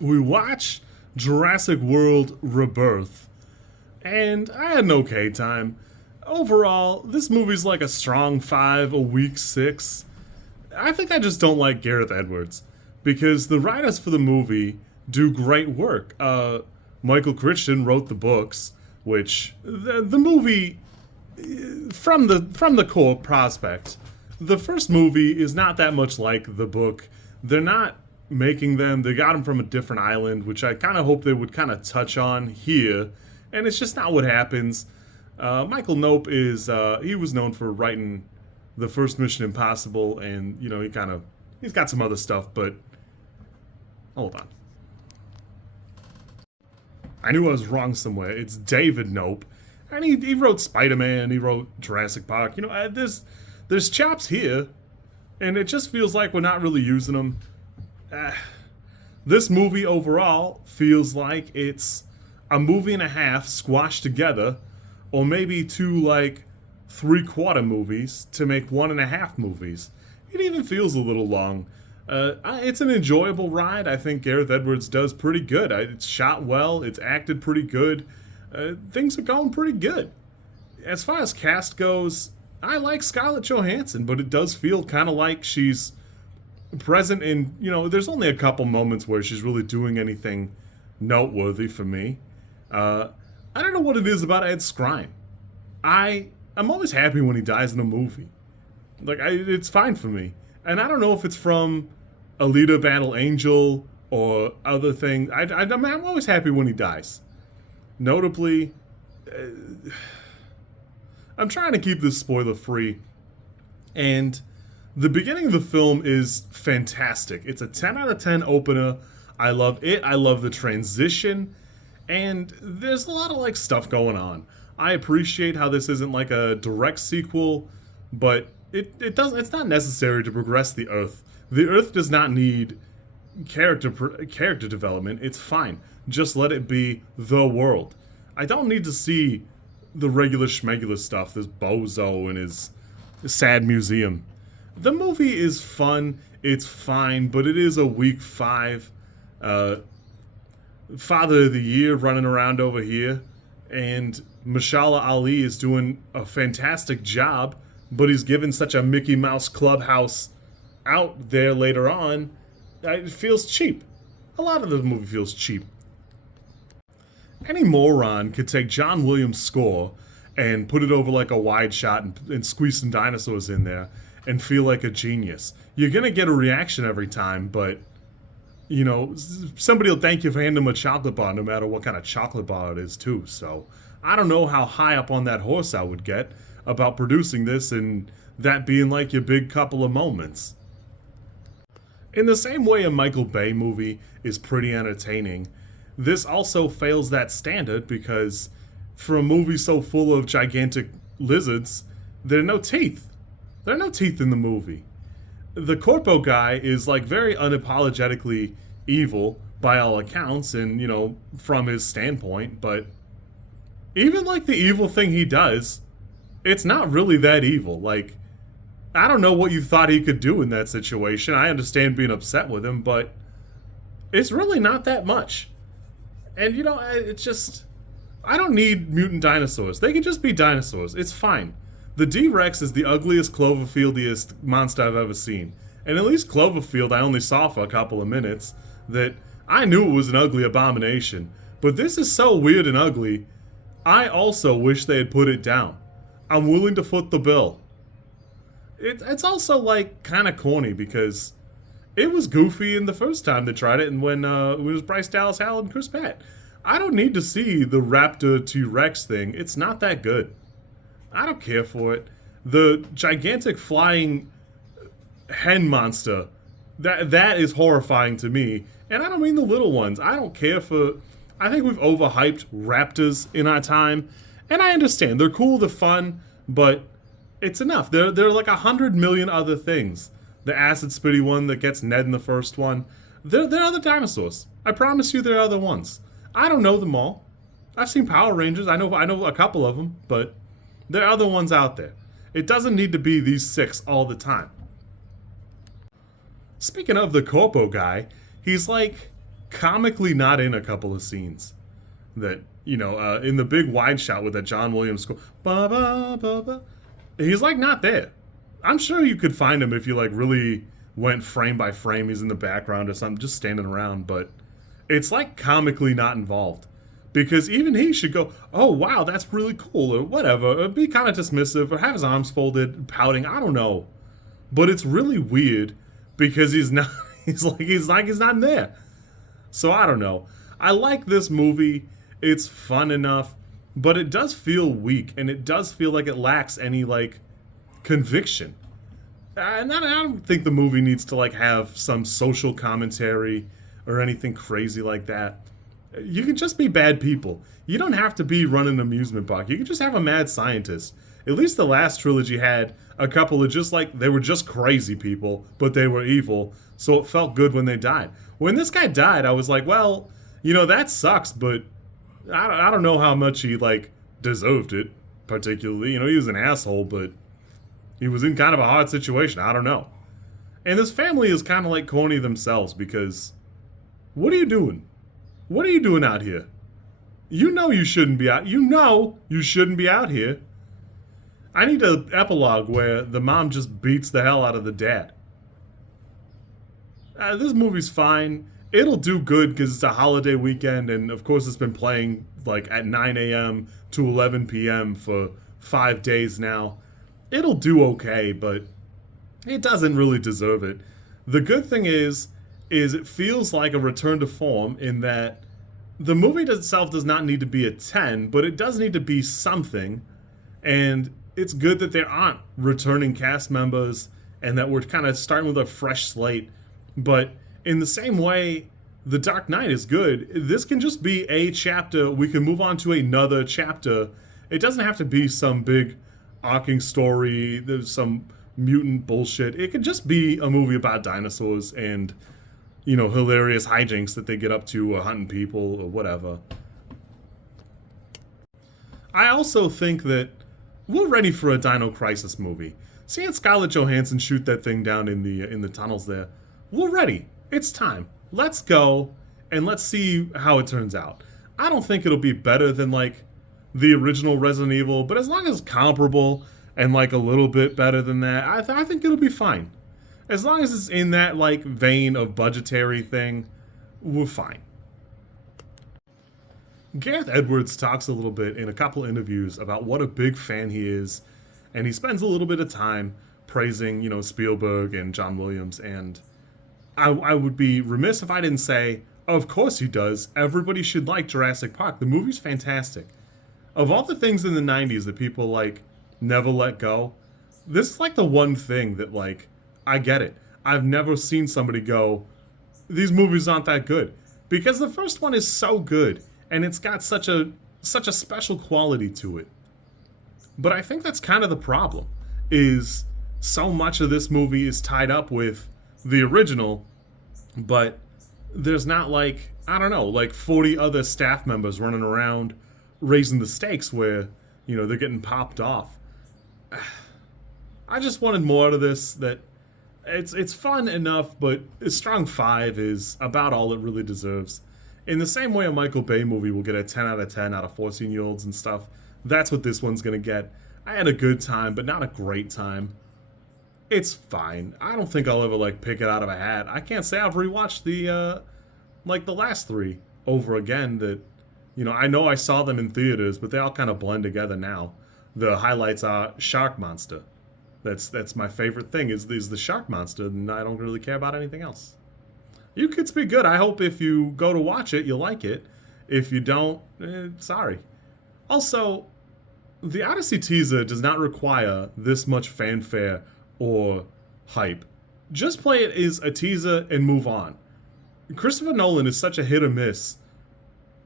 we watched Jurassic World Rebirth, and I had an okay time. Overall, this movie's like a strong 5, a weak 6. I think I just don't like Gareth Edwards, because the writers for the movie do great work. Michael Crichton wrote the books, which the movie from the core prospect, the first movie is not that much like the book. They're not making them. They got them from a different island, which I kind of hope they would kind of touch on here, and it's just not what happens. Michael Nope is he was known for writing the first Mission Impossible, and he's got some other stuff, but hold on. I knew I was wrong somewhere. It's David Nope, and he wrote Spider-Man. He wrote Jurassic Park. There's chops here, and it just feels like we're not really using them. This movie overall feels like it's a movie and a half squashed together, or maybe two like 3/4 movies to make 1.5 movies. It even feels a little long. It's an enjoyable ride. I think Gareth Edwards does pretty good. It's shot well. It's acted pretty good. Things are going pretty good. As far as cast goes, I like Scarlett Johansson, but it does feel kind of like she's present in, there's only a couple moments where she's really doing anything noteworthy for me. I don't know what it is about Ed Skrein. I'm always happy when he dies in a movie. It's fine for me. And I don't know if it's from Alita Battle Angel or other things. I'm always happy when he dies. Notably, I'm trying to keep this spoiler free, and the beginning of the film is fantastic. It's a 10 out of 10 opener. I love it. I love the transition, and there's a lot of stuff going on. I appreciate how this isn't like a direct sequel, but it's not necessary to progress the Earth. The Earth does not need character development. It's fine. Just let it be the world. I don't need to see the regular schmegular stuff, this bozo and his sad museum. The movie is fun, it's fine, but it is a weak 5. Father of the Year running around over here, and Mahershala Ali is doing a fantastic job, but he's given such a Mickey Mouse Clubhouse out there later on. It feels cheap. A lot of the movie feels cheap. Any moron could take John Williams' score and put it over like a wide shot and squeeze some dinosaurs in there and feel like a genius. You're going to get a reaction every time, but, somebody will thank you for handing them a chocolate bar no matter what kind of chocolate bar it is, too. So I don't know how high up on that horse I would get about producing this and that being like your big couple of moments. In the same way a Michael Bay movie is pretty entertaining, this also fails that standard because for a movie so full of gigantic lizards, there are no teeth. There are no teeth in the movie. The Corpo guy is very unapologetically evil by all accounts and, from his standpoint, but even the evil thing he does, it's not really that evil. I don't know what you thought he could do in that situation. I understand being upset with him, but it's really not that much. And, it's just, I don't need mutant dinosaurs. They can just be dinosaurs. It's fine. The D-Rex is the ugliest, Cloverfieldiest monster I've ever seen. And at least Cloverfield I only saw for a couple of minutes, that I knew it was an ugly abomination. But this is so weird and ugly, I also wish they had put it down. I'm willing to foot the bill. It's also kind of corny because it was goofy in the first time they tried it, and when it was Bryce Dallas Howard and Chris Pratt. I don't need to see the Raptor T-Rex thing. It's not that good. I don't care for it. The gigantic flying hen monster, that is horrifying to me. And I don't mean the little ones. I don't care for... I think we've overhyped raptors in our time. And I understand. They're cool, they're fun, but it's enough. There are 100 million other things. The acid spitty one that gets Ned in the first one. There are other dinosaurs. I promise you there are other ones. I don't know them all. I've seen Power Rangers. I know a couple of them, but there are other ones out there. It doesn't need to be these 6 all the time. Speaking of the Corpo guy, he's comically not in a couple of scenes. That, in the big wide shot with that John Williams score, ba ba ba ba, he's like not there. I'm sure you could find him if you like really went frame by frame. He's in the background or something, just standing around, but it's like comically not involved. Because even he should go, oh wow, that's really cool, or whatever, or be kind of dismissive, or have his arms folded, pouting, I don't know. But it's really weird because he's not he's not there. So I don't know. I like this movie. It's fun enough, but it does feel weak, and it does feel like it lacks any like conviction. And I don't think the movie needs to like have some social commentary or anything crazy like that. You can just be bad people. You don't have to be running an amusement park. You can just have a mad scientist. At least the last trilogy had a couple of just like, they were just crazy people, but they were evil, so it felt good when they died. When this guy died, I was like, well, that sucks, but I don't know how much he like deserved it particularly. He was an asshole, but he was in kind of a hard situation. I don't know. And this family is kind of like corny themselves because what are you doing? What are you doing out here? You shouldn't be out. You shouldn't be out here. I need an epilogue where the mom just beats the hell out of the dad. This movie's fine. It'll do good because it's a holiday weekend, and of course it's been playing like at 9 a.m. to 11 p.m. for 5 days now. It'll do okay, but it doesn't really deserve it. The good thing is it feels like a return to form in that the movie itself does not need to be a 10, but it does need to be something, and it's good that there aren't returning cast members and that we're kind of starting with a fresh slate. But in the same way, The Dark Knight is good. This can just be a chapter. We can move on to another chapter. It doesn't have to be some big arcing story. There's some mutant bullshit. It could just be a movie about dinosaurs and, hilarious hijinks that they get up to or hunting people or whatever. I also think that we're ready for a Dino Crisis movie. Seeing Scarlett Johansson shoot that thing down in the tunnels there, we're ready. It's time. Let's go, and let's see how it turns out. I don't think it'll be better than, like, the original Resident Evil, but as long as it's comparable and, like, a little bit better than that, I think it'll be fine. As long as it's in that, like, vein of budgetary thing, we're fine. Gareth Edwards talks a little bit in a couple interviews about what a big fan he is, and he spends a little bit of time praising, Spielberg and John Williams, and I would be remiss if I didn't say, of course he does. Everybody should like Jurassic Park. The movie's fantastic. Of all the things in the 90s that people, like, never let go, this is, like, the one thing that, like, I get it. I've never seen somebody go, these movies aren't that good. Because the first one is so good, and it's got such a special quality to it. But I think that's kind of the problem, is so much of this movie is tied up with the original, but there's not like, I don't know, like 40 other staff members running around raising the stakes where, they're getting popped off. I just wanted more out of this. That it's fun enough, but a strong 5 is about all it really deserves. In the same way a Michael Bay movie will get a 10 out of 10 out of 14-year-olds and stuff, that's what this one's gonna get. I had a good time, but not a great time. It's fine. I don't think I'll ever, like, pick it out of a hat. I can't say I've rewatched the last 3 over again that, I know I saw them in theaters, but they all kind of blend together now. The highlights are Shark Monster. That's my favorite thing, is the Shark Monster, and I don't really care about anything else. You Kids Be Good. I hope if you go to watch it, you'll like it. If you don't, sorry. Also, the Odyssey teaser does not require this much fanfare or hype. Just play it as a teaser and move on. Christopher Nolan is such a hit or miss.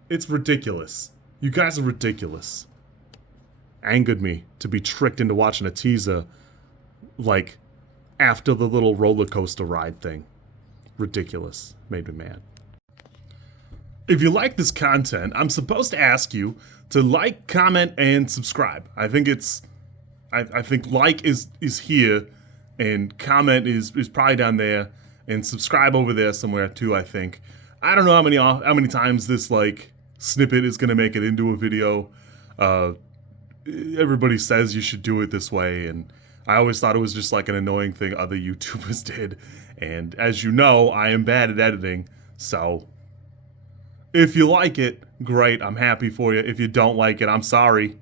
It's ridiculous. You guys are ridiculous. Angered me to be tricked into watching a teaser, like, after the little roller coaster ride thing. Ridiculous. Made me mad. If you like this content, I'm supposed to ask you to like, comment, and subscribe. I think like is here, and comment is probably down there, and subscribe over there somewhere too, I think. I don't know how many times this like snippet is gonna make it into a video. Uh, Everybody says you should do it this way, and I always thought it was just like an annoying thing other YouTubers did. And as you know, I am bad at editing, so if you like it, great, I'm happy for you. If you don't like it, I'm sorry.